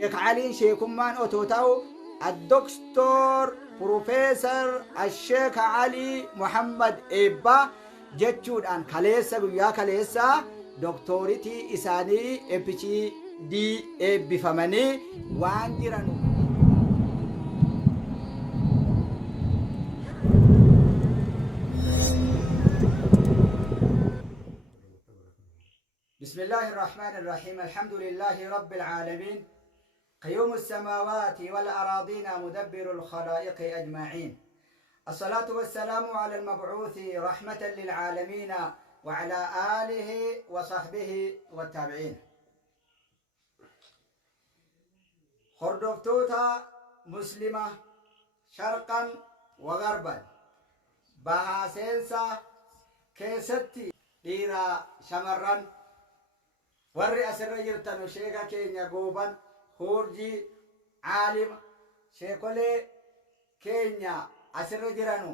شيخ علي شيكمان أوتوتاو الدكتور بروفيسور الشيخ علي محمد إبا جتشود أن كاليسا بيا كاليسا دكتوريتي إساني إبتي دي إبي فماني وانجرانو بسم الله الرحمن الرحيم الحمد لله رب العالمين قيوم السماوات والأراضين مدبر الخلائق أجمعين الصلاة والسلام على المبعوث رحمة للعالمين وعلى آله وصحبه والتابعين خردفتوتا مسلمة شرقا وغربا بهاسينسا كيستي ديرا شمرا warri asirra jirtan sheeka keenya gooban hurjii caalima sheekolee keenya asirra jiranu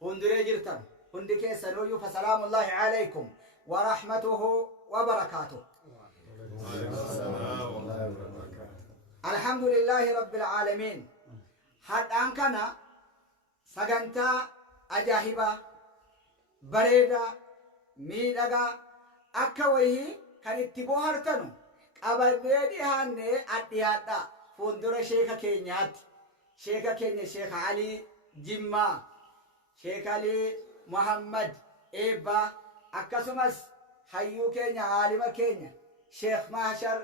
hunduree jirtan hundi keessanuyyu fasalaamullaahi calaykum warahmatuhu wabarakaatuh alhamdulillaahi rabbil caalamiin hadhaan kana sagantaa ajaa'ibaa bareedaa miidhagaa akka wayii kan itti bohaartanu qabannee dhiyaannee adhiyaadha fuuldura sheeka keenyaatti sheeka keenya sheeka alii jimmaa sheeka alii muhammad eebbaa akkasumas hayyuu keenya aalima keenya sheek mahshar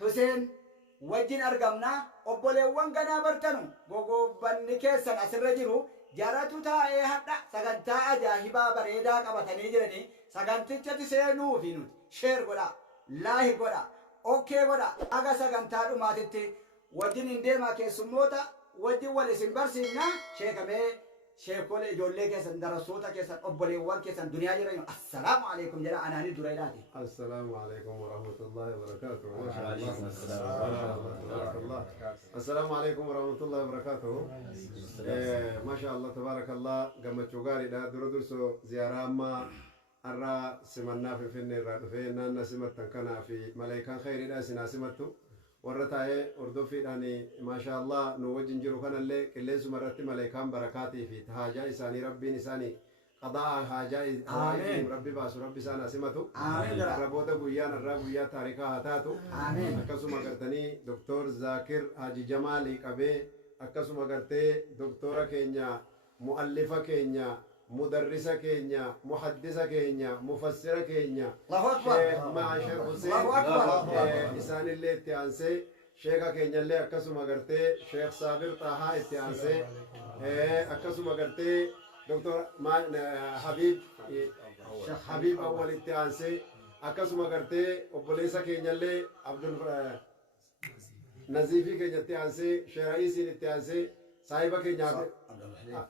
huseen wajjin argamna obboleewwan ganaa bartanu gogobbanni keessan asirra jiru jaratu taa'ee hadha sagantaa ajaa'ibaa bareedaa qabatanii jiranii sagantichatti seenuufi nuti sheer godha laahi godha okkee godha aga sagantaa dhumaatitti wajjin hin deemaa keessummoota wajjin wal isin barsiifna sheekamee sheekole ijoollee keessan darassoota keessan obboleewwan keessan duniyaa jiran assalaamu alaikum jedha anaanii dura ilaati السلام عليكم ورحمة الله وبركاته. السلام عليكم ورحمة الله وبركاته. ما شاء الله تبارك الله قمت شغاري دا درسو زيارة ما الرا سمنا في فن الرا نانا سمتن كنا في ملايكان خير دا سنا سمتو ورتاي اردو في داني ما شاء الله نوجن جرو كان اللي كل سمرت ملايكان بركاتي في تهاجا إساني ربي نساني قضاء حاجة آمين ربي باس ربي سانا سمتو آمين ربوتا قويان الرا قويا تاريخا هاتاتو آمين أكسو مقرتني دكتور زاكر حاجي جمالي قبي أكسو مقرتي دكتورة كينيا مؤلفة كينيا مدرسة كينيا محدثة كينيا مفسرة كينيا الله أكبر شيخ معاشر حسين الله أكبر إسان اللي اتيانسي شيخا كينيا اللي أكسو مقرتي شيخ صابر طه اتيانسي أكسو مقرتي دكتور حبيب شيخ حبيب أول اتيانسي أكسو مقرتي وبوليسا كينيا اللي عبد نزيفي كينيا اتيانسي شيخ رئيسي اتيانسي صاحبة كينيا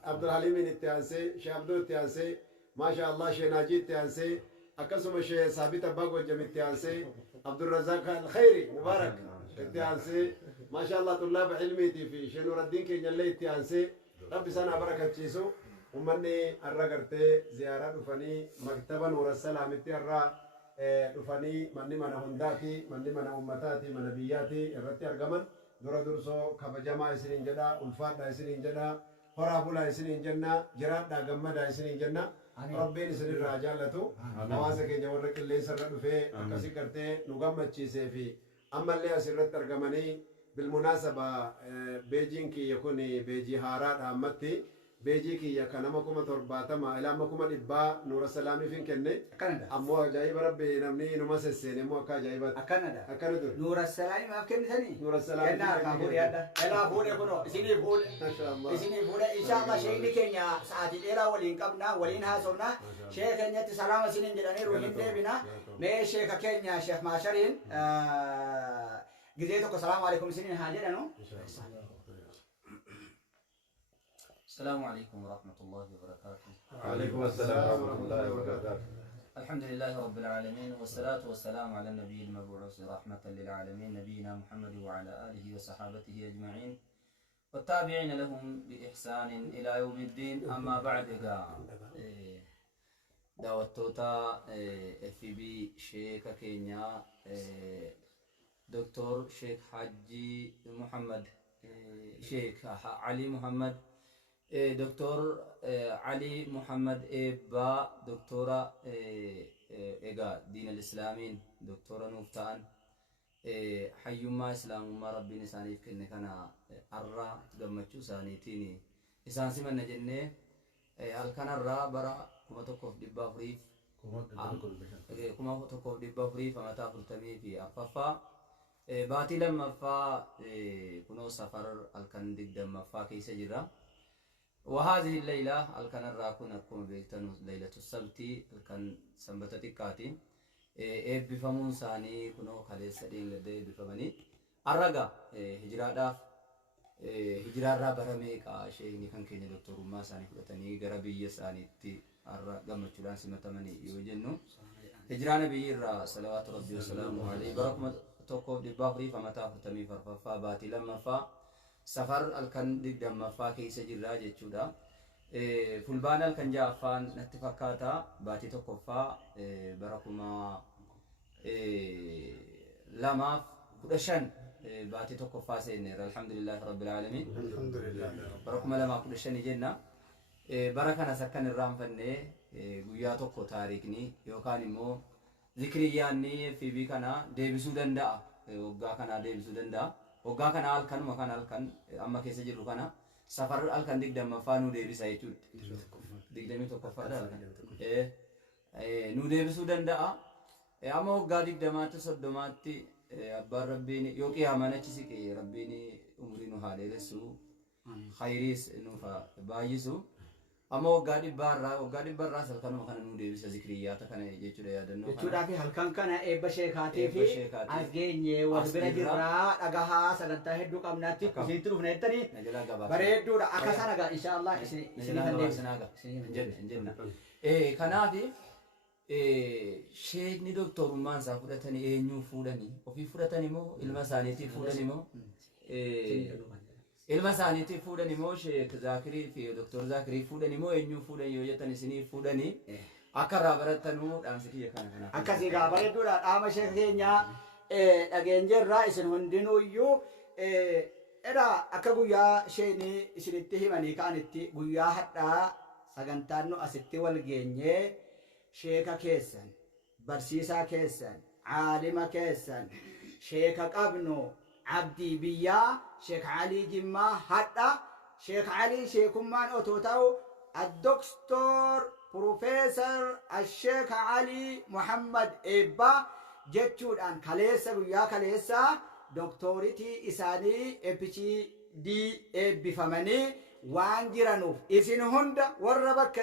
عبد الحليم اتيانسي شيخ عبدو اتيانسي ما شاء الله شيخ ناجي اتيانسي أكسو شيخ ثابت أباقو جم اتيانسي عبد الرزاق الخيري مبارك اتيانسي ما شاء الله طلاب علميتي في شيخ نور الدين كينيا اللي اتيانسي ربي سنة بركة تشيسو ومني الرقرتي زيارة دفني مكتبا نور السلام اتيارا دفني مني من هنداتي مني من أمتاتي من نبياتي الرتي أرقمن دورا درسو كبجما يسنين جدا ألفات دا يسنين جدا خرابولا يسنين جنة جرات دا قمدا يسنين جنة ربين يسنين راجالتو نواسك جورك اللي سرد في أكسي كرتي نقام تشيسي في أما اللي أسرت أرقمني بالمناسبة بيجين كي يكوني بيجي هارات أمتي بيجي كي يكنا مكومة ترباتما إلى مكومة إبا نور السلامي فين كنّي كندا أمو جايب ربي نمني نمس السين أمو كا جايبات كندا أكندا نور السلام ما كم ثاني نور السلام كنا كابوري هذا لا بوري كنو إسني بول ما شاء الله إسني بول إن شاء الله شيء كينيا ساعات الإيرا ولين كمنا ولين هاسونا شيخ كينيا تسلام سنين جداني روحين دبنا ما شيخ كينيا شيخ ماشرين جزيتك السلام عليكم سنين هاجر أنو السلام عليكم ورحمة الله وبركاته. وعليكم السلام ورحمة الله وبركاته. الحمد لله رب العالمين والصلاة والسلام على النبي المبعوث رحمة للعالمين نبينا محمد وعلى آله وصحابته أجمعين والتابعين لهم بإحسان إلى يوم الدين. أما بعد دعوتوتا FB شيخ كينيا دكتور شيخ حاجي محمد شيخ علي محمد دكتور علي محمد إبا دكتورة إيجا دين الإسلامين دكتورة نوفتان حيوما إسلام ما ربي نساني في كنا كنا أرى جمعتشو سانيتيني إسان سمن نجنة هالكان أرى برا كم تكوف دبا فريف كم تكوف دبا فريف فما تفرتمي في أفافا باتي لما فا كنو سفر هالكان دم فا كيس جرا وهذه الليلة هالكان أرى كنا كم بيتنو ليلة السبت هالكان سنبتتي كاتي بفهمون ساني كنو خالد سدين لدي بفهمني أرجع هجرة برامي كاشي نكان كني دكتور ما ساني كلتني غربية ساني تي أرجع مچلان سمتمني يوجنو هجرة بير صلوات ربي وسلامه عليه بركم توقف دبافري فما تفتمي فرفا باتي لما فا سفر الكن دم فا كيس جراج جودا فلبانا الكنجا فان نتفكاتا باتي توقفا بركما لما كدشان باتي توقفا سينير الحمد لله رب العالمين الحمد لله بركما لما كدشان جنة بركنا سكن الرام فني غيا توقو تاريخني يوكان مو ذكرياني في بيكنا ديبسو دندا وغا كنا ديبسو دندا وغا كنا الكن مكان الكن اما كيس جيرو كنا سفر الكن ديك دم فانو ديبسا يچود ديك دمي توقفا دا نو ديبسو دندا اما وغا ديك دمات صدماتي ابا ربيني يوكي امانه چسي ربيني عمري نو حاليسو خيريس انو فبايسو أما وقادي برا سلكان مكان نودي بس ذكريات كان يجتورا يا دنو يجتورا في هالكان كان بشيكاتي في أجنيه وبرجرا أجاها سلنتا هدو كمناتي كسيترو فنيتني بريدو دا أكاسنا إن شاء الله إنجلنا كنافي شيء ندكتور مان سافرتني نيو فودني وفي فودتني مو المسانيتي فودني مو المسانيتي فودني مو شيخ زاكري في دكتور زاكري فودني مو نيو فودني يوجتني سني فودني أكرر برتنو دانسكي كنا أكاسي غابريدو دا أما شيخ كينيا أجنجر رئيس هندينو يو إذا أكبويا شيني سنتيه مني كانتي بويا حتى سجنتانو أستي والجنيه شيخا كيسن برسيسا كيسن عالم كيسن شيخا قبنو عبدي بيا شيخ علي جما حتى شيخ علي شيخ مان أوتوتاو الدكتور بروفيسور الشيخ علي محمد إبا جتشود أن كاليسا ويا كاليسا دكتوريتي إساني إبتي دي إبي فماني وان جرانوف إسين هندا وربك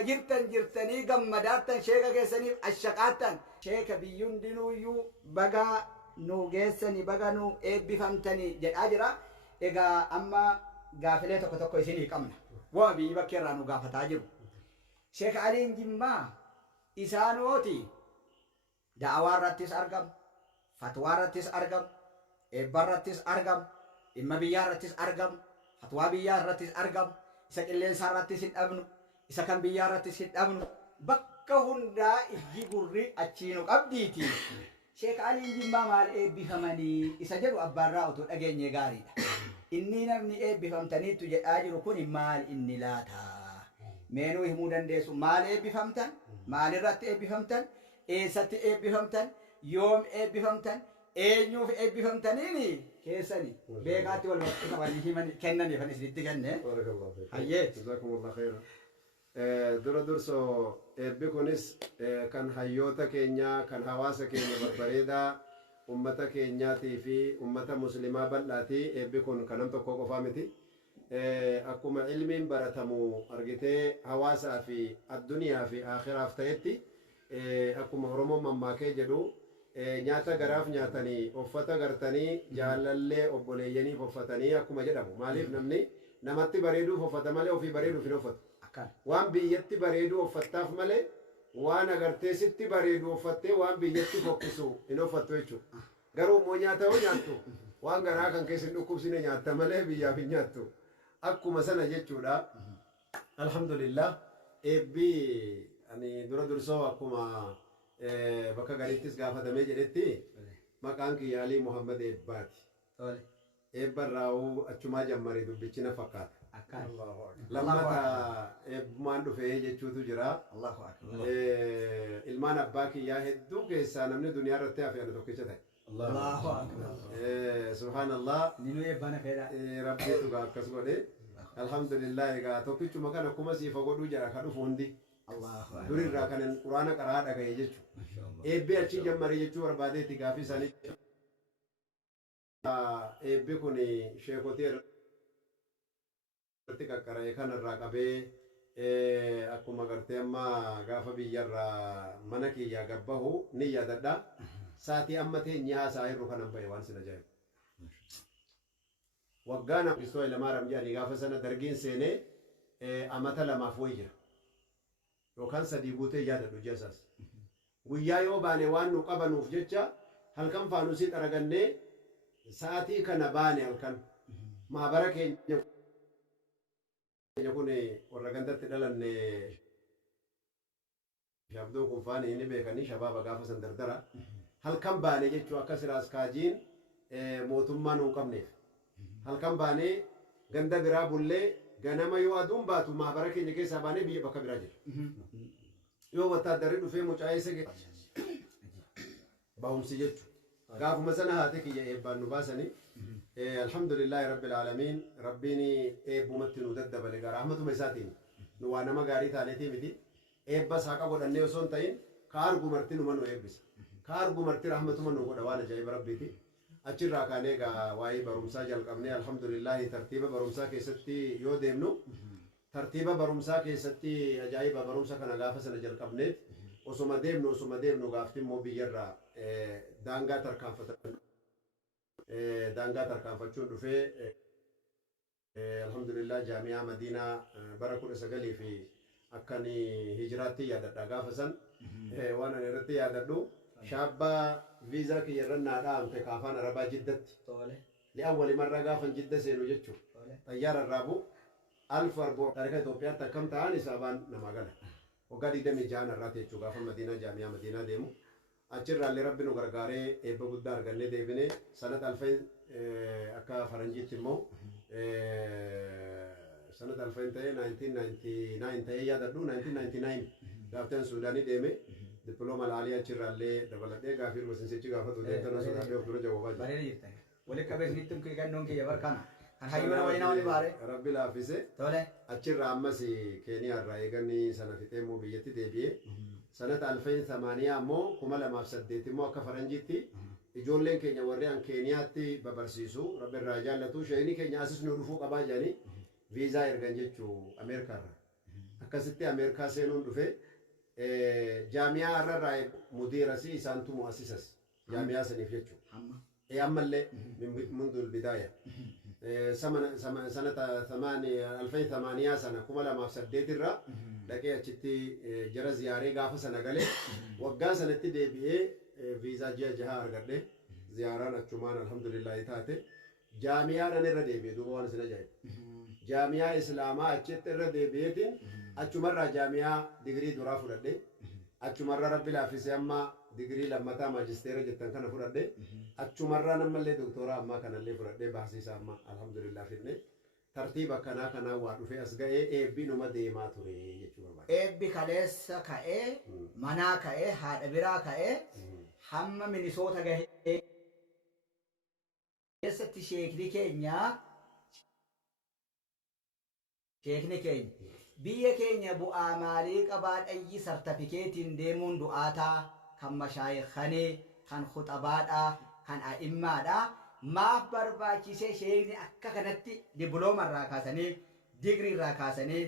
جرتني قمداتن شيخا كيساني الشقاتن شيخ بيون دينو يو بغا نو جيسني بغا نو إبي فمتني جد أجرا إيغا أما غافلة تكو إسيني كامنا وابي بكيرانو غافتا جرو شيخ علي جمّا إسانوتي دعوة رتس أرقم فتوى رتس أرقم إبار رتس أرقم إما بيار رتس أرقم فتوى بيار رتس أرقم إسا كلين سار رتس الأبنو إسا كان بيار رتس الأبنو بكا هندا إجي قرري أتشينو أبديتي شيخ علي جمّا مال إبي فماني إسا جدو أبار راوتو أجيني غاري إني نمني إبي فمتني تجي آجر كوني مال إني لاتا مينو يهمودن ديسو مال إبي فمتن مال رات إبي فمتن إيسات إبي فمتن يوم إبي فمتن إنيو في إبي فمتنيني كيساني بيقاتي والوقت كوالي هماني كنني فنسلتي كنني بارك الله فيك حييت جزاكم الله خيرا درسو بكونس كان حيوتا كينيا كان حواسا كينيا بربريدا أمتا كينياتي في أمتا مسلمة بلاتي بكون كنم تكوكو فامتي أكما علم برتمو أرغتي حواسا في الدنيا في آخرة افتيتي أكما هرمو مماكي جدو نياتا غراف نياتاني أفتا غرتاني جالالي أبولييني ففتاني أكما جدامو ماليف نمني نماتي بريدو ففتا مالي وفي بريدو في نفت وان بييتي بريدو وفتاف مالي وانا غرتي ستي بريدو وفتي وان بييتي فوكسو إنو فتويچو غرو مو نياتا ونياتو وان غرا كان كيسن دكوبسيني نياتا مالي بيا في نياتو أكما سنة جيتشودا الحمد لله إبي أني درسو أكما بكا غريتيس غافة دمي جريتي maqaan kiyya Alii Muhammad Eebbaati. Tole. Eebba irraa achumaa jammaree dubbichi na fakkaata. Akkaan. Lammata eebbumaan dhufee jechuutu jira. Allahu akbar. Ilmaan abbaa kiyyaa hedduu keessaa namni duniyaa irratti hafe ana tokkicha ta'e. Allahu akbar. Subhanallah. Ninu eebbana fedha. Rabbiitu gaa akkas godhe. Alhamdulillah egaa tokkichuma kana akkuma siifa godhuu jira ka dhufu hundi. Allahu akbar. Durirraa kan quraana qaraa dhagaye jechuudha. Eebbi achi jammaree jechuu barbaadeetti gaafii isaanii. Eebbi kun sheekotii irratti qaqqara'ee kanarraa qabee akkuma gartee amma gaafa biyyarraa mana kiyyaa gabbahu ni yaadadha. Saatii amma teenye haasaa irru kanan ba'e waan sin ajaa'ibu. Waggaan Kiristoo Hayilamaariyaam jedhanii gaafa sana dargiin seenee amata lamaaf wayi jira. Yookaan sadii guutee yaadadhu ji'a isaas. Guyyaa yoo baane waan nu qabanuuf jecha halkan faanusii xaragannee sa'aatii kana baane halkan maabara keenya kun warra gandatti dhalanne shabdoo kun faani inni beekanii shabaaba gaafa san dardara halkan baane jechuu akka siraas kaajiin mootummaa nu hin qabneef halkan baane ganda biraa bullee ganama yoo aduun baatu maabara keenya keessaa baanee biyya bakka biraa jira yoo wattaaddarri dhufee mucaa'eessa bahumsi jechuu gaafuma sana haati kiyya eebbaan nu baasanii alhamdulillahi rabbil aalamiin rabbiin eebbumatti nu daddabale gara rahmatuma isaatiin nu waa nama gaarii taanetii miti eebbas haqa godhannee osoo hin ta'in ka argu marti numa nu eebbisa ka argu marti rahmatuma nu godha waan ajaa'iba rabbiiti achirraa kaanee egaa waa'ee barumsaa jalqabnee alhamdulillahi tartiiba barumsaa keessatti yoo deemnu tartiiba barumsaa keessatti ajaa'iba barumsa kana gaafa sana jalqabneet osuma deemnu gaafti immoo biyyarraa daangaa tarkaanfachuun dhufee alhamdulillah jaami'aa Madiinaa bara 19 fi akkan hijiraatti yaadadha gaafa san waan ani irratti yaadadhu shaabbaa viizaa kiyyarran naa dhaamte kaafaan arabaa jiddatti li'awwali marraa gaafan jidda seenu jechuu xayyaara irraa bu'u alfa arboo taarika Itoophiyaatti akkam ta'an isaabaan namaa gala waggaa 26 irraati jechuu gaafa Madiinaa jaami'aa Madiinaa deemu achirraallee rabbi nu gargaaree eebba guddaa argannee deebinee sanata alfayn akka faranjiitti immoo sanata alfayn ta'ee 1999 ta'ee yaadadhu 1999 gaafteen Suudaanii deeme dippiloomaa laalii achirraallee dabaladhee gaafii rusinsichi gaafatu deemtana sodaadhee of dura jawaabaa jira. Bareeda jirtan. Wali qabeessinitti kennuun kiyya barkana. Kan hayyuu wayinaa wani baare. Rabbi laaffise. Tole. Achirraa ammas Keeniyaarraa eeganii sana fixee immoo biyyatti deebi'ee sanata alfayn samaaniyaa immoo 2008 immoo akka faranjiitti ijoolleen keenya warri an Keeniyaatti babarsiisu rabbi irraa jaallatu shayinii keenya asis nu dhufuu qabaa jedhanii viizaa ergan jechuu Ameerikaarraa. Akkasitti Ameerikaa seenuun dhufe jaamiyaa irrarraa mudiirasii isaantu mu'assisas jaamiyaa saniif jechuu. Ammallee mundul bidaaya. Sanata 2008 sana 2008 irraa dhaqee achitti jara ziyaaree gaafa sana galee waggaa sanatti deebi'ee viizaa ji'a 6 argadhe ziyaaraan achumaan alhamdulillahi taate jaamiyaadhaan irra deebi'e duuba waan isin ajaa'ibu jaamiyaa islaamaa achitti irra deebi'eetiin achumarraa jaamiyaa digirii duraa fudhadhe achumarraa rabbi laaffisee amma digirii lammataa maajisteera jettan kana fudhadhe achumarraa nammallee doktoraa ammaa kanallee fudhadhee baasisaa amma alhamdulillah fidne tartiiba kanaa waa dhufee as ga'ee eebbi numa deemaa ture jechuu barbaada. Eebbi kaleessa ka'ee manaa ka'ee haadha biraa ka'ee hamma Minisoota gahee keessatti sheekni keenya biyya keenya bu'aa maalii qabaa dhayyi sartifikeetiin deemuun du'aataa kan mashaayikhanii kan khuxabaadhaa kan a'immaadhaa maaf barbaachisee sheekni akka kanatti diblooma irraa kaasanii digrii irraa kaasanii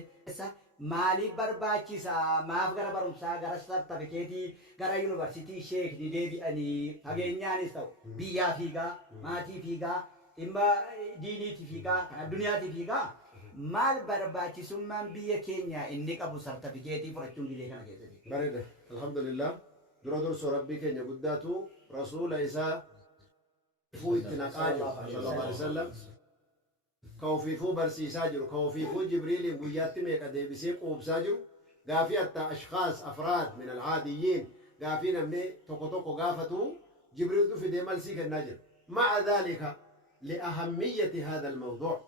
maaliif barbaachisa maaf gara barumsaa gara sartifikeetii gara yuunivarsiitii sheekni deebi'anii fageenyaanis ta'u biyyaa fiigaa maatii fiigaa dhimma diiniitii fiigaa kan addunyaatii fiigaa maal barbaachisummaan biyya keenya inni qabu sartifikeetii fudhachuun biyya kana keessatti. Bareeda alhamdulillah dura dursoo rabbii keenya guddaatu rasuula isaa fuu itti naqaa jiru sallallahu alaihi wasallam ka ofiifuu barsiisaa jiru ka ofiifuu jibriiliin guyyaatti meeqa deebisee quubsaa jiru gaafii hatta ashkhaas afraad min alcaadiyyiin gaafii namni tokko gaafatu جبريل في ديمال سيك النجر مع ذلك لأهمية هذا الموضوع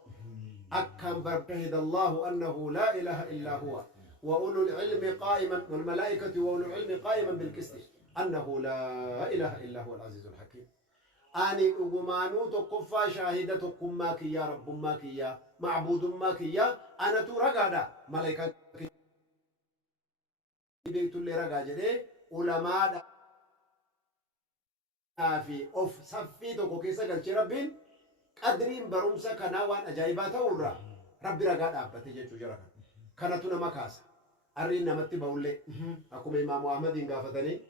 أكم بركهد الله أنه لا إله إلا هو وأولو العلم قائما والملائكة وأولو العلم قائما بالقسط أنه لا إله إلا هو العزيز الحكيم أني أقمانو تقفى شاهدة قماك يا رب ماك يا معبود ماك يا أنا ترقادا ملائكة بيت اللي رقا جدي علماء في أوف صفي توكو كيسا قلت ربين قدرين برمسا كناوان أجايباتا ورا ربي رقا أبتي جيتو جرقا كانتو نمكاسا أرين نمتي بولي أكو إمام محمد قافتني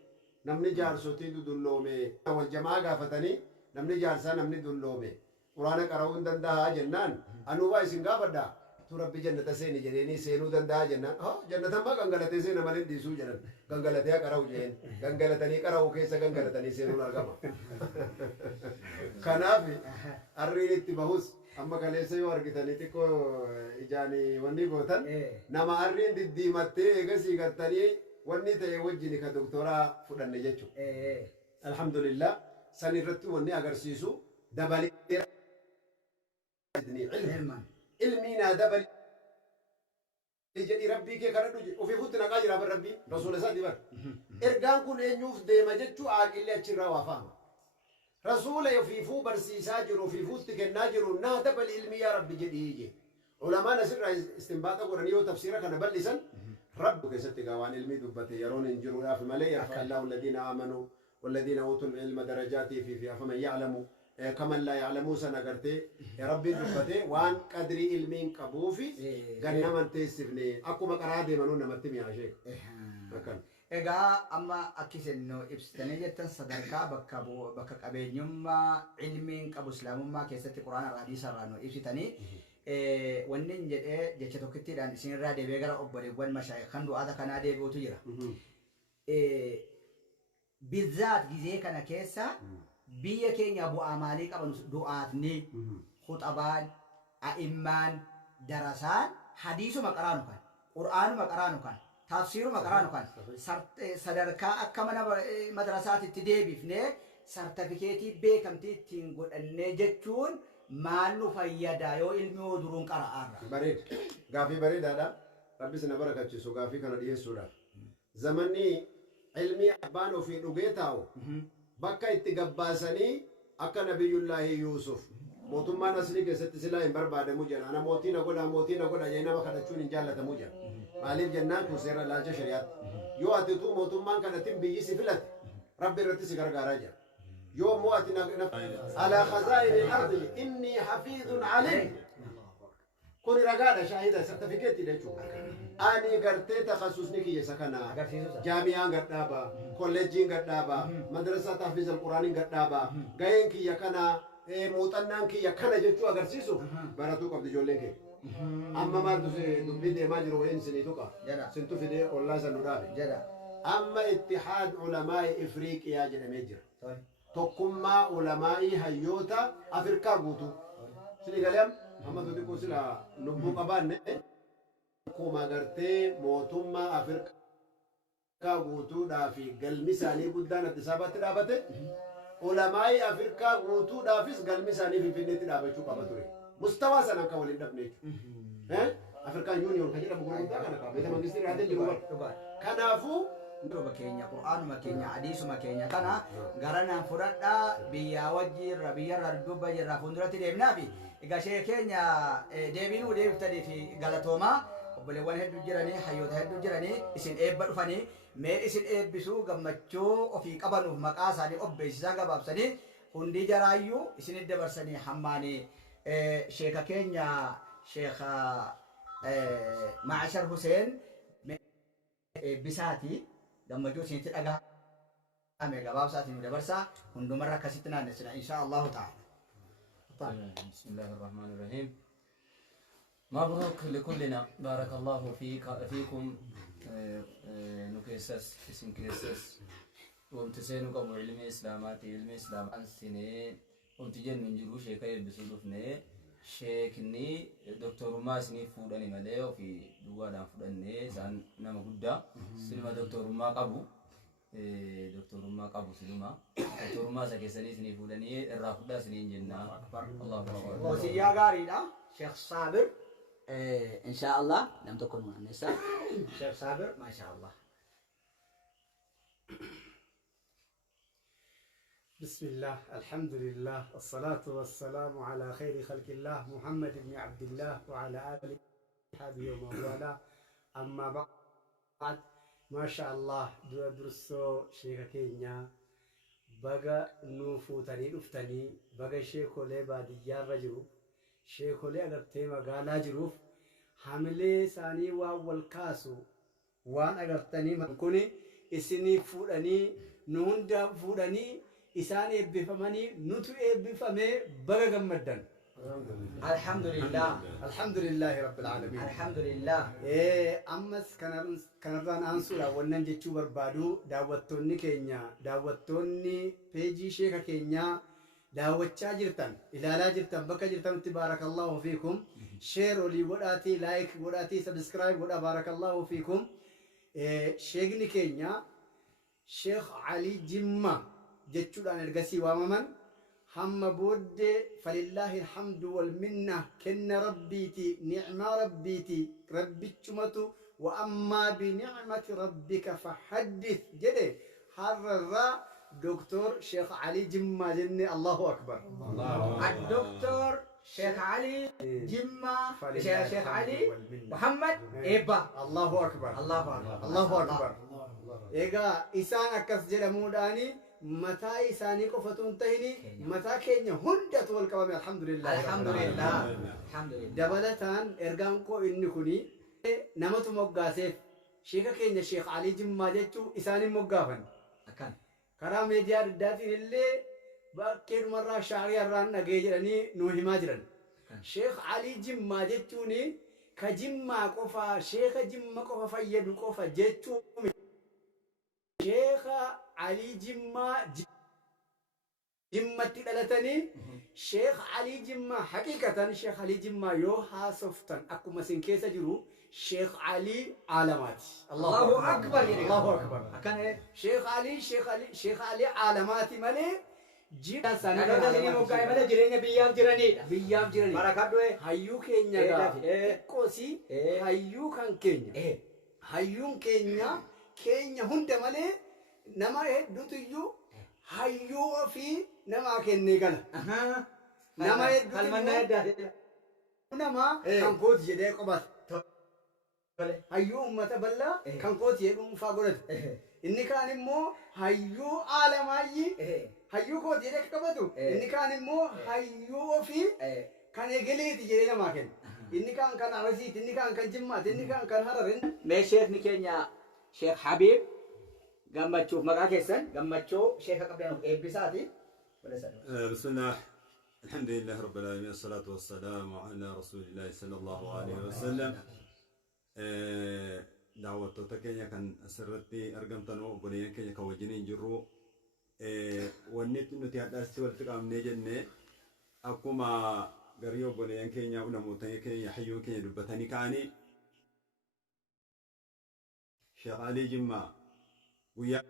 نمني جارسوتي دلومي والجماعة قافتني نمني جارسا نمني دلومي قرآن قرأون دندها جنان أنوبا إسن قافدا تو ربي جنة سيني جنيني سينو دندها جنان جنة ما قنقلتي سينا مالين ديسو جنان قنقلتي قرأو جين قنقلتني قرأو كيسا قنقلتني سينو نرقما كنافي أرين اتبهوس أما كليسا يورقتني تكو إجاني وني قوتن نما أرين دي متى إغسي قتني وني تيوجيني كدكتورا فدن نجتشو الحمد لله سنرتو وني أغرسيسو دبالي علمنا دبل جدي ربي كي كردو وفي فتنا قاجر ابن ربي رسول سادي بر ارغان كون انيوف ديما جچو عاقل اچرا وافام رسول يفيفو برسيسا جرو في فوت كناجرو نا دبل علم يا ربي جدي يجي علماء نسر استنباط قراني وتفسير كان بلسن رب كست قوان علمي دبته يرون انجروا في ملي يرفع الله الذين امنوا والذين اوتوا العلم درجات في فمن يعلم كمن لا يعلمون سنغرتي يا ربي دبته وان قدري علمين قبوفي غنى من تسفني اكو مقرادي منو نمتم يا شيخ مكان egaa amma akkisenno ibsitanii jettan sadarkaa bakka qabeenyummaa ilmiin qabu islaamummaa keessatti quraana irraa hadiisa irraa nu ibsitanii wanni hin jedhee jecha tokkittiidhaan isinirraa deebi'ee gara obboleewwan mashaayikan du'aata kanaa deebi'utu jira. Bizzaat gizee kana keessa biyya keenya bu'aa maalii qaban du'aatni khuxabaan a'immaan darasaan hadiisuma qaraanu kan qur'aanuma qaraanu kan tafsiiruma qaraanu kan sadarkaa akka mana madrasaatitti deebifnee sartifikeetii beekamtii ittiin godhannee jechuun maal nu fayyada yoo ilmi duruun qara'aarra. Bareed gaafii bareedaadha rabbi sina barakachiisu gaafii kana dhiyeessuudhaaf zamanni ilmi abbaan ofii dhugee taa'u bakka itti gabbaasanii akka nabiyullaahi Yuusuf mootummaan asli keessatti silaa hin barbaadamu jedha ana mootii na godha jee nama kadhachuun hin jaallatamu jedha maaliif jennaan kun seera ilaalcha shari'aatti yoo ati utuu mootummaan kanattiin biyyi si filate rabbi irratti si gargaaraa jira yoo immoo ati alaa khazaa'ini ardi inni hafiidun alim kun ragaadha shaahida sartifikeetti jechuudha ani gartee takhasusni kiyya isa kana jaamiyaan gadhaaba kolleejjiin gadhaaba madrasaa tahfiz alquraaniin gadhaaba gaheen kiyya kana muuxannaan kiyya kana jechuu agarsiisuuf baratuu qabdi ijoolleen kee amma maaltu dubbii deemaa jiru wayin isinii tuqa sintu fidee ollaa san nu dhaabe amma ittihaad ulamaa'i ifriiqiyaa jedhamee jira tokkummaa ulamaa'ii hayyoota afrikaa guutuu sini galeem Muhammad Odiku sila lubbuu qabaanne akkuma gartee mootummaa afrikaa guutuudhaa fi galmi isaanii guddaan Addis Ababaatti dhaabate ulamaa'i afrikaa guutuudhaafis galmi isaanii Finfinneetti dhaabachuu qaba ture mustawaa sana akka waliin dhabne jechuudha afrikaan yuuniyoon kan jedhamu gurguddaa kana qaba beeta mangistii irraatiin jiru kanaafuu Doba keenya qur'aanuma keenya hadiisuma keenya kana garanaan fudhadhaa biyyaa wajjiirra biyyarra dubba jirra fuulduratti deemnaafi egaa shee keenya deebiinuu deebiftanii fi galatoomaa obboleewwan hedduu jiranii hayyoota hedduu jiranii isin eebba dhufanii mee isin eebbisuu gammachuu ofii qabanuuf maqaa isaanii obbeessisaa gabaabsanii hundi jaraayyuu isin dabarsanii hammaanii sheeka keenya sheeka Maashar Huseen eebbisaati gammachuu isinitti dhagaame gabaabsaatiin dabarsaa hundumarra akkasitti naannessina insha Allahu ta'ala. بسم الله الرحمن الرحيم مبروك لكلنا بارك الله فيكم نكسس اسم كسس وامتسينو قبو علم إسلاماتي علم إسلام سنين وامتجن من جرو شيكا يبسولفني شيكني دكتور ما سني فوداني مالي وفي دوا دان فوداني سان نما قدا سلما دكتور ما قبو doktorummaa qabu siluma doktorummaa isa keessanii isinii fuudhanii irraa fudhaa isiniin jenna. Allahu akbar. Wasiyyaa gaariidha. Sheekh Saabir inshaallah nam tokko nu anneessa. Sheekh Saabir maashaallah. بسم الله الحمد لله الصلاة والسلام على خير خلق الله محمد بن عبد الله وعلى آله وصحبه ومن والاه أما بعد ما شاء الله درسو شيخ كينيا بقى نوفوتني نفتني بقى شيخ ولي بادية رجرو شيخ ولي أغرتي مقالا جروف حملي ساني وأول كاسو وان أغرتني من كوني إسني فوراني نوندا فوراني إسان إبفماني نتو إبفمي بقى جمدن الحمد لله الحمد لله رب العالمين الحمد لله أمس كنران أنصورا وننجي تشوبر بادو دعوتوني كينيا دعوتوني بيجي شيخ كينيا دعوتشا جرتن إلى لا جرتن بكا جرتن تبارك الله فيكم شير ولي وداتي لايك وداتي سبسكرايب ودا بارك الله فيكم شيخني كينيا شيخ علي جمّا جتشودان القسي واممن هم بود فلله الحمد والمنة كن ربيتي نعم ربيتي ربي تشمتو وأما بنعمة ربك فحدث جدي حرر دكتور شيخ علي جمّا جنة الله أكبر الدكتور شيخ علي جمّا فلله شيخ علي الحمد والمنة. محمد إبا الله أكبر الله أكبر الله أكبر إيجا إسان أكس جلموداني متى إساني كفتون تهني متى كينيا هندة والكوامي الحمد لله الحمد لله الحمد لله دبلتان إرجانكو إني كوني نمت مقاسف شيخ كينيا شيخ علي جمّا جتشو إساني مقافن أكان كرام ميديا رداتين اللي بكير مرة شعري الران نجيجرني نوهي ماجرن شيخ علي جمّا جتشوني كجمّا قفا شيخ جمّا قفا فيدو قفا جتشو شيخ علي جمّا جمّا تلالتني شيخ علي جمّا حقيقة شيخ علي جمّا يوها سفتن أكو مسين كيسا جرو شيخ علي علامات الله أكبر الله أكبر أكان إيه شيخ علي علامات مالي جيب أنا قلت لي مقاي ماذا جرينا بيام جراني بيام جراني بركات دوه هايو كينيا كوسي إيه. هايو كان كينيا إيه hayyuun keenya hunda malee nama hedduutu hayyuu ofii namaa kennee gala. Nama hedduutu nama kan kooti jedhee qobata. Hayyuu uummata bal'aa kan kooti jedhu dhuunfaa godhatu. Inni kaan immoo hayyuu aalamaayyi hayyuu kooti jedhee qabatu. Inni kaan immoo hayyuu ofii kan eegaleeti jedhee namaa kenna. Inni kan Arasiiti, inni kan Jimmaati, inni kan Hararin. Mee sheekni keenya Sheekh Habiib gammachuuf maqaa keessan gammachuu sheeka qabdan eebbisaati. بسم الله الحمد لله رب العالمين والصلاة والسلام على رسول الله صلى الله عليه وسلم دعوة تكينيا كان سرتي أرقمتنو بنيان كينيا كوجنين جرو ونيت نتيات أستوى التقام نيجن أكما غريو بنيان كينيا ونموتان كينيا حيو كينيا دبتاني كاني شيخ علي جمّا ويا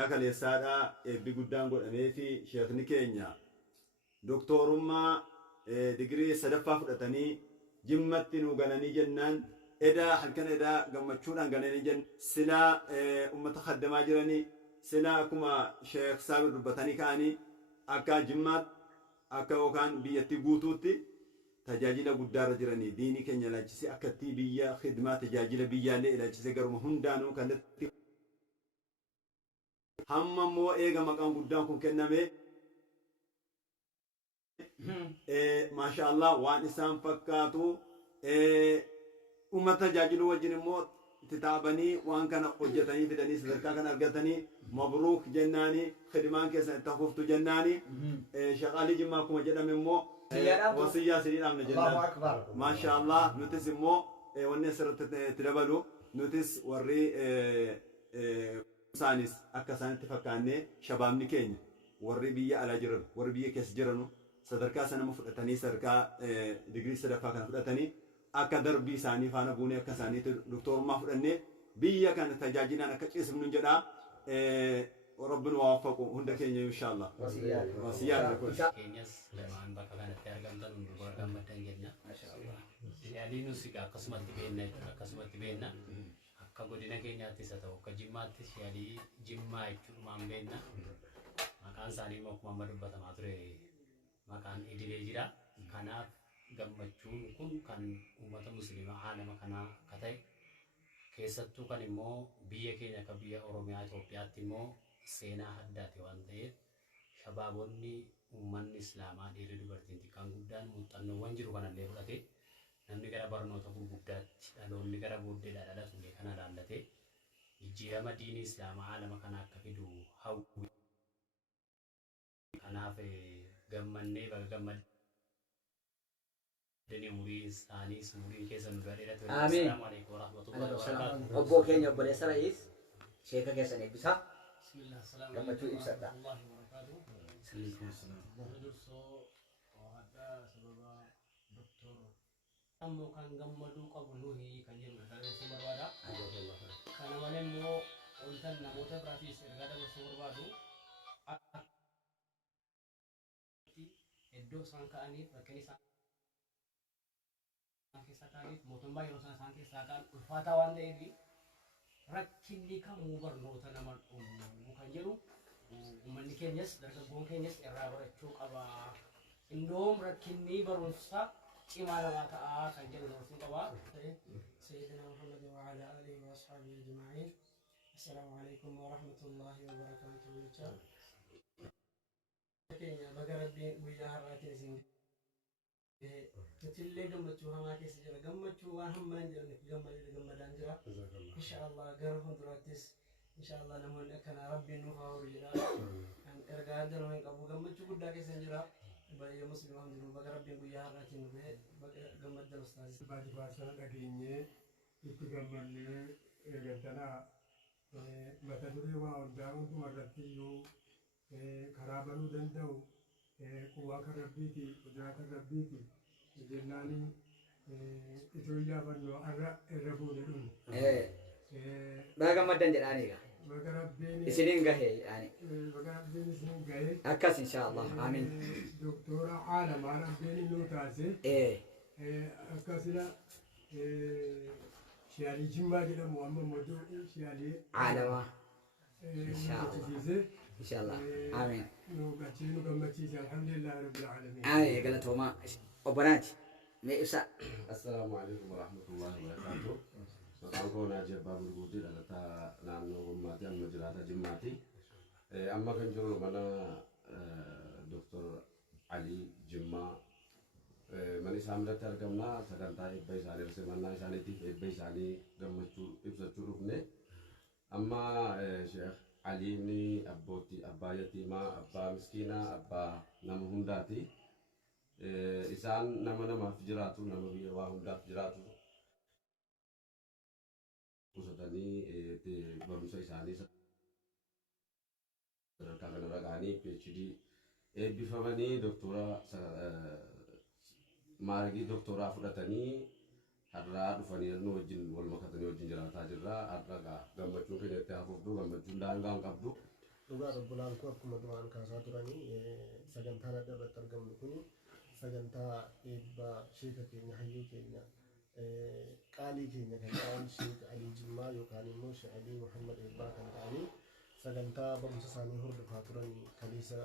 أكل يسارا بيقدام قول أميفي شيخ نكينيا دكتور ما دقري سدفا فرطاني جمّتين وغاناني جنان إدا حلقان إدا قمتشونا غاناني جن سلا أمت خدما جراني سلا كما شيخ سابر ربطاني كاني أكا جمّت أكا وكان بيتي قوتوتي تجاجل قدار جراني ديني كينيا لاجسي أكتي بيا خدمات تجاجل بيا لي لاجسي قرم هندانو كانت hamma mo ega maqam guddan kun kenname masha Allah waan isaan fakkaatu ummata tajaajilu wajjin immoo titaabanii waan kana hojjetanii fidanii sadarkaa kana argatanii mabruuk jennaani khidmaan keessa itti hafuftu jennaani shaqaalii jimmaa akkuma jedhame immoo wasiyyaa sidii dhaabne jennaan masha Allah nutis immoo wanni asirratti itti dabalu nutis warri سانيس أكاسان تفكرني شبابني كين وري بيا على جرن وري بيا كيس جرنو صدركا سنة مفرطاني صدركا دقري صدركا كان فرطاني أكادر بي ساني فانا بوني أكاساني دكتور ما فرطاني biyya kana tajaajilan akka ciisnu jedha ربنا وفقكم هندك إن شاء الله وصيات لكل كينيس لما أن بقى كانت ترجم تنون بقى ما تنجدنا ما شاء الله يعني نسيك قسمت بيننا كقولنا كينيا تساتو كجمات يعني جمع يشوف ما بيننا ما كان سالي مك ما مرد بس ما ترى ما كان إدلي جرا كان جمعتون كان أمة مسلمة عالم كان كتاي كيساتو كان إمو بيا كينيا كبيا أوروميا إثيوبيا تيمو سينا حداتي وانتهي شبابوني umman islaamaa dhiirri dubartiin xiqqaan guddaan muuxannoowwan jiru kana illee fudhate namni gara barnoota gurguddaatti dhaloonni gara booddeedhaa dhalatu illee kana laallate jijjiirama diinii islaamaa haalama kana akka fidu hawwi kanaaf gammannee baga gammadanii umurii isaanii umurii keessa nu gadheeratu assalaamu alaykum warahmatullahi wabarakatuh obbo keenya obboleessa Ra'iis sheeka keessan eebbisaa bismillah assalamu gammachuu ibsadha ammoo kan gammaduu qabu nuhi kan jedhu dabarsuu barbaada. Kana malee immoo wantan namoota biraatiis ergaa dabarsuu barbaadu iddoo isaan ka'aniif rakkinni isaan keessa ka'aniif mootummaa yeroo isaan keessaa ka'an ulfaataa waan ta'eef rakkinni kamuu barnoota nama dhumu kan jedhu uummanni keenyas dargaggoon keenyas irraa barachuu qaba. Indoom rakkinni barumsaa cimaa lama ta'a kan jedhu dabarsuu qaba. سيدنا محمد وعلى آله وأصحابه أجمعين. السلام عليكم ورحمة الله وبركاته. بقرب بيجاه راتين نتلي قمتشوها ما كيس جرا قمتشوها هم ما نجرا قمة دانجرا إن شاء الله قرهم دراتيس إن شاء الله نمون أكنا ربي نفاور جرا أن إرجع دنا من قبو قمتشو قد كيس جرا بيا مسلم هم دلوا بقرب بيجاه راتين قمة درستاز بعد فاصلة دقيقة يتقبلني قدنا مثلاً وأودعون مرتيو خرابرو دندو قوة كربيتي قدرات كربيتي جناني إتوليا بنو الربون الأم baga madan jedhani ga isinin gahe yani akas inshallah amin دكتورة عالم عرب بيني نوتاسي أكاسلا شيالي جمع جدا محمد مدو شيالي عالم إن شاء الله إن شاء الله آمين نوغاتينو كمتيسي الحمد لله رب العالمين آمين قالت هما وبنات ما يسا السلام عليكم ورحمة الله وبركاته. سأقول أنا جباب الوجود على تا نانو ماتي المجرات جماتي. أما كان جرو منا دكتور علي جمع من سامر ترجمنا سكانتا إبّي سالي رسمنا سالي تيف إبّي سالي جمعتو إبّسطو رفنه. أما شيخ علي ني أبوتي أبا يتيما أبا مسكينا أبا نمهنداتي. إسان nama fijiratu nama biya wa hunda fijiratu kusatani te barumsa isani sadarkaa kanarra ga'anii PhD eebbifamanii doktora maaragii doktoraa fudhatanii har'aa dhufanii nu wajjin wal makatanii wajjin jiraataa jirra. Har'a gammachuun keenya itti hafuufdu gammachuun daangaa hin qabdu. Dhugaa rabbulaan kun akkuma duraan kaasaa turanii sagantaan adda irratti argamnu kuni sagantaa eebba sheeka keenya hayyuu keenya qaalii keenya kan ta'an sheek Alii Jimmaa yookaan immoo sheek Alii Muhammad Eebbaa kan ta'anii sagantaa barumsa isaanii hordofaa turan kaleessa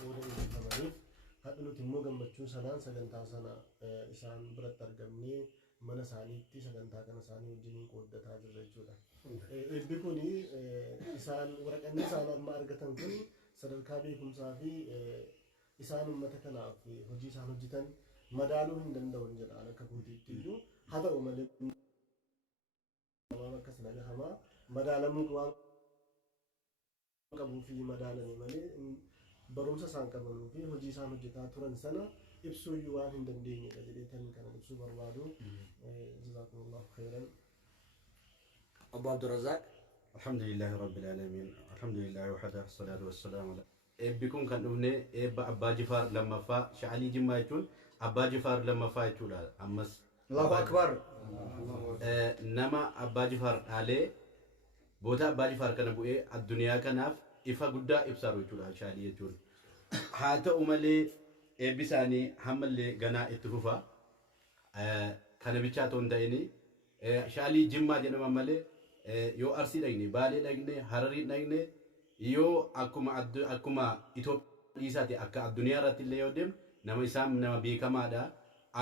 booda eebbifamaniif hadha nuti immoo gammachuun sanaan sagantaa sana isaan biratti argamnee mana isaaniitti sagantaa kana isaanii wajjin qooddataa jirra jechuudha. Eebbi kuni isaan waraqanni isaan amma argatan kun sadarkaa beekumsaa fi isaan ummata kanaaf hojii isaan hojjetan madaaluu hin danda'u jedhaan akka guutiitti iyyuu haa ta'u malee waan akkas nagahamaa madaalamuu waan qabuu fi madaalanii malee barumsa isaan qabanuu fi hojii isaan hojjetaa turan sana ibsuu iyyuu waan hin dandeenyedha jedheetan kana ibsuu barbaadu. Jazaakumullahu khairan. أبو عبد الرزاق الحمد لله رب العالمين الحمد لله وحده الصلاة والسلام على بكون كان أبا جفار لما فا شعلي جماعتون أبا جفار لما فا يقول أمس Allahu akbar. Nama Abbaa Jifaar dhaalee boota Abbaa Jifaar kana bu'ee addunyaa kanaaf ifa guddaa ibsaaru jechuudha shaalii jechuun. Haa ta'u malee eebbi isaanii hammallee ganaa itti fufa. Kana bichaa ta'uu hin ta'ini shaalii Jimmaa jedhama malee yoo Arsii dhaqne, Baalee dhaqne, Hararii dhaqne yoo akkuma Itoophiyaa dhiisaati akka addunyaa irratti illee yoo deemne nama isaan nama beekamaadha.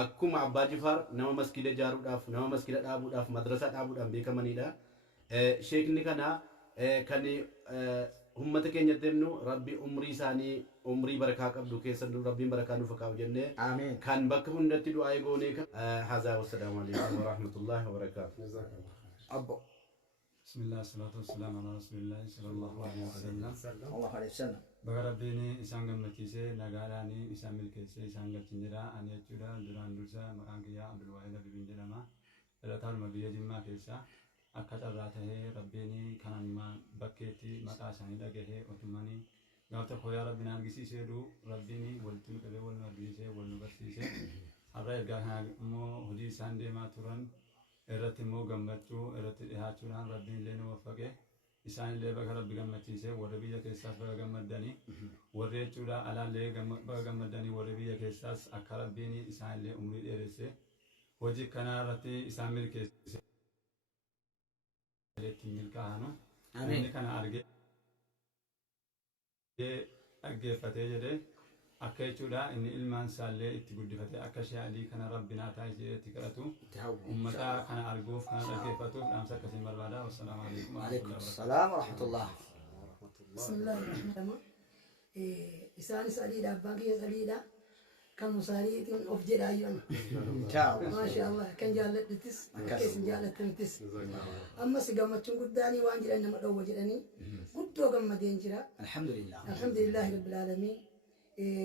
Akkuma Abbaa Jifaar nama maskida ijaaruudhaaf, nama maskida dhaabuudhaaf, madrasaa dhaabuudhaan beekamanidha. Sheekni kana kan ummata keenyatti himnu Rabbi umrii isaanii umrii barakaa qabdu keessa Rabbiin barakaa nuuf kaa'u jennee kan bakka hundatti du'aa goonee hazaa wassalaamu alaikum wa rahmatullahi wa barakaatuh. Abbo. Bismillah, salatu wassalamu ala rasulillahi sallallahu alaihi wasallam. Sallallahu alaihi wasallam. Baga Rabbiin isaan gammachiisee nagaadhaan isaan milkeessee isaan galchin jira. Ani jechuudha duraan dursa maqaan kiyyaa Abdul Waahid Abibiin jedhama. Dhalataaluma biyya Jimmaa keessa akka carraa tahee Rabbiin kanaan bakkeetti maqaa isaanii dhagahee otumanii gaaf tokko yaa Rabbi na argisiiseedhu Rabbiin walitti nu qabee wal nu argisiisee wal nu barsiisee har'a ergaa kana immoo hojii isaan deemaa turan irratti immoo gammachuu irratti dhihaachuudhaan Rabbiin illee nu waffaqee isaan illee bakka Rabbi gammachiisee warra biyya keessaas bakka gammadanii warri jechuudha alaallee bakka gammadanii warri biyya keessaas akka Rabbiin isaan illee umrii dheeressee hojii kana irratti isaan milkeessee ittiin milkaa'anu inni kana argee dhaggeeffatee jedhee akka jechuudha inni ilmaan isaallee itti guddifatee akka shaalii kana Rabbinaa taasisee itti kadhatu ummata kana arguuf kana dhaggeeffatuuf dhaamsa akkasiin barbaada. Wassalaamu alaikum wa rahmatullah. Bismillahirrahmanirrahim. Isaanis aliidha abbaan kiyya saliidha kan musaaliitiin of jedhaayyoon maasha Allah kan jaalladhittis akkeessin jaallatanittis ammas gammachuun guddaanii waan jedhan nama dhowwa jedhanii guddoo gammadeen jira. Alhamdulillahi rabbil aalamiin.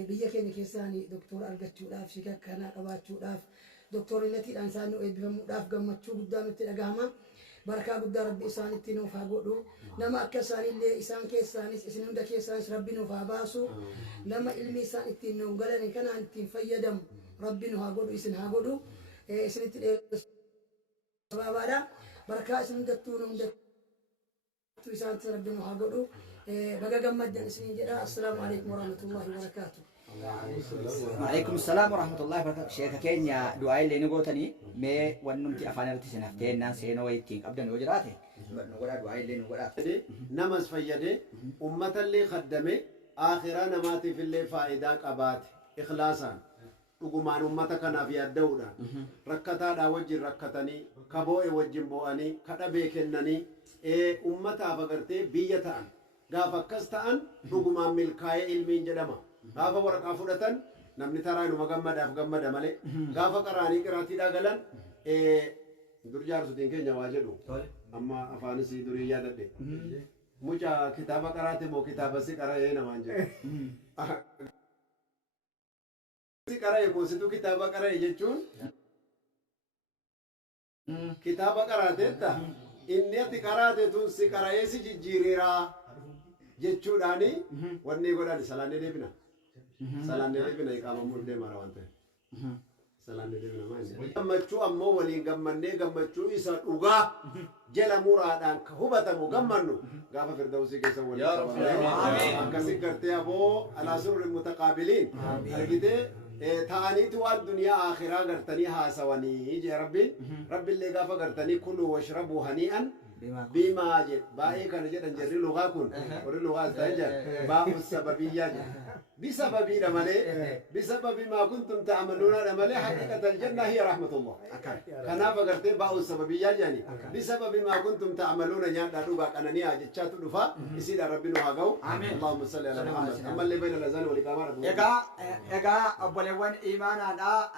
Biyya keenya keessaanii doktora argachuudhaaf shika kanaa qabaachuudhaaf doktorinatiidhaan isaan nu eebbifamuudhaaf gammachuu guddaa nutti dhagahama. Barakaa guddaa Rabbi isaanitti nuuf haa godhu. Nama akka isaanillee isaan keessaanis isin hunda keessaanis Rabbi nuuf haa baasu. Nama ilmi isaan ittiin nuuf galan kanaan ittiin fayyadamu Rabbi nu haa godhu isin haa godhu. Isinitti dheeressu baabaadha. Barakaa isin hundattuu nu hundattuu isaanitti Rabbi nu haa godhu. Baga gammaddan isiniin jedha. Assalaamu alaikum warahmatullahi wabarakatuh. Waalaikum salam warahmatullahi wabarakatuh. Sheekha keenya du'aa illee ni gootanii mee wannumti afaan irratti isin hafteennaan seenoo wayittiin qabdan yoo jiraate nu godhaa du'aa illee nu godhaa. Namas fayyade ummatallee kaddame akhiraa namaatiif illee faayidaa qabaate ikhlaasaan dhugumaan ummata kanaaf yaadda'uudhaan rakkataadhaa wajjin rakkatanii kaboo'e wajjin boo'anii kadhabee kennanii ummataaf agartee biyya ta'an gaafa akkas ta'an dhugumaan milkaa'ee ilmiin jedhama. Gaafa waraqaa fudhatan namni taraa inuma gammadaaf gammada malee gaafa qaraanii qiraatiidhaa galan dur jaarsotiin keenya waa jedhu amma afaanis durii yaadadhe mucaa kitaaba qaraate moo kitaaba si qara'ee namaan jedhu si qara'e koositu kitaaba qara'e jechuun kitaaba qaraateetta inni ati qaraate tun si qara'ee si jijjiiriraa jechuudhaani wanni godhan salaannee deebina. Salaannee deebina iqaamamuun deemara waan ta'eef. Salaannee deebina maali? Gammachuu ammoo waliin gammannee gammachuu isa dhugaa jala muraadhaan ka hubatamu gammannu gaafa firdawsii keessa waliin qabamee akkasii gartee aboo alaa surri mutaqaabiliin argitee ta'aniitu waan duniyaa akhiraa gartanii haasawanii jee rabbiillee gaafa gartanii kuluu washrabuu hanii'an بما جد باقي كان جدا جري لغة كون وري لغة استنجد باء السببية جد بسبب رملي بسبب ما كنتم تعملون رملي حقيقة الجنة هي رحمة الله كنا فقرت باء السببية جاني بسبب ما كنتم تعملون جاد دوبك أنني أجتشات دفا يصير ربنا هاجو اللهم صل على محمد أما اللي بين الأذان والإقامة إيجا أبو لوان إيمان أنا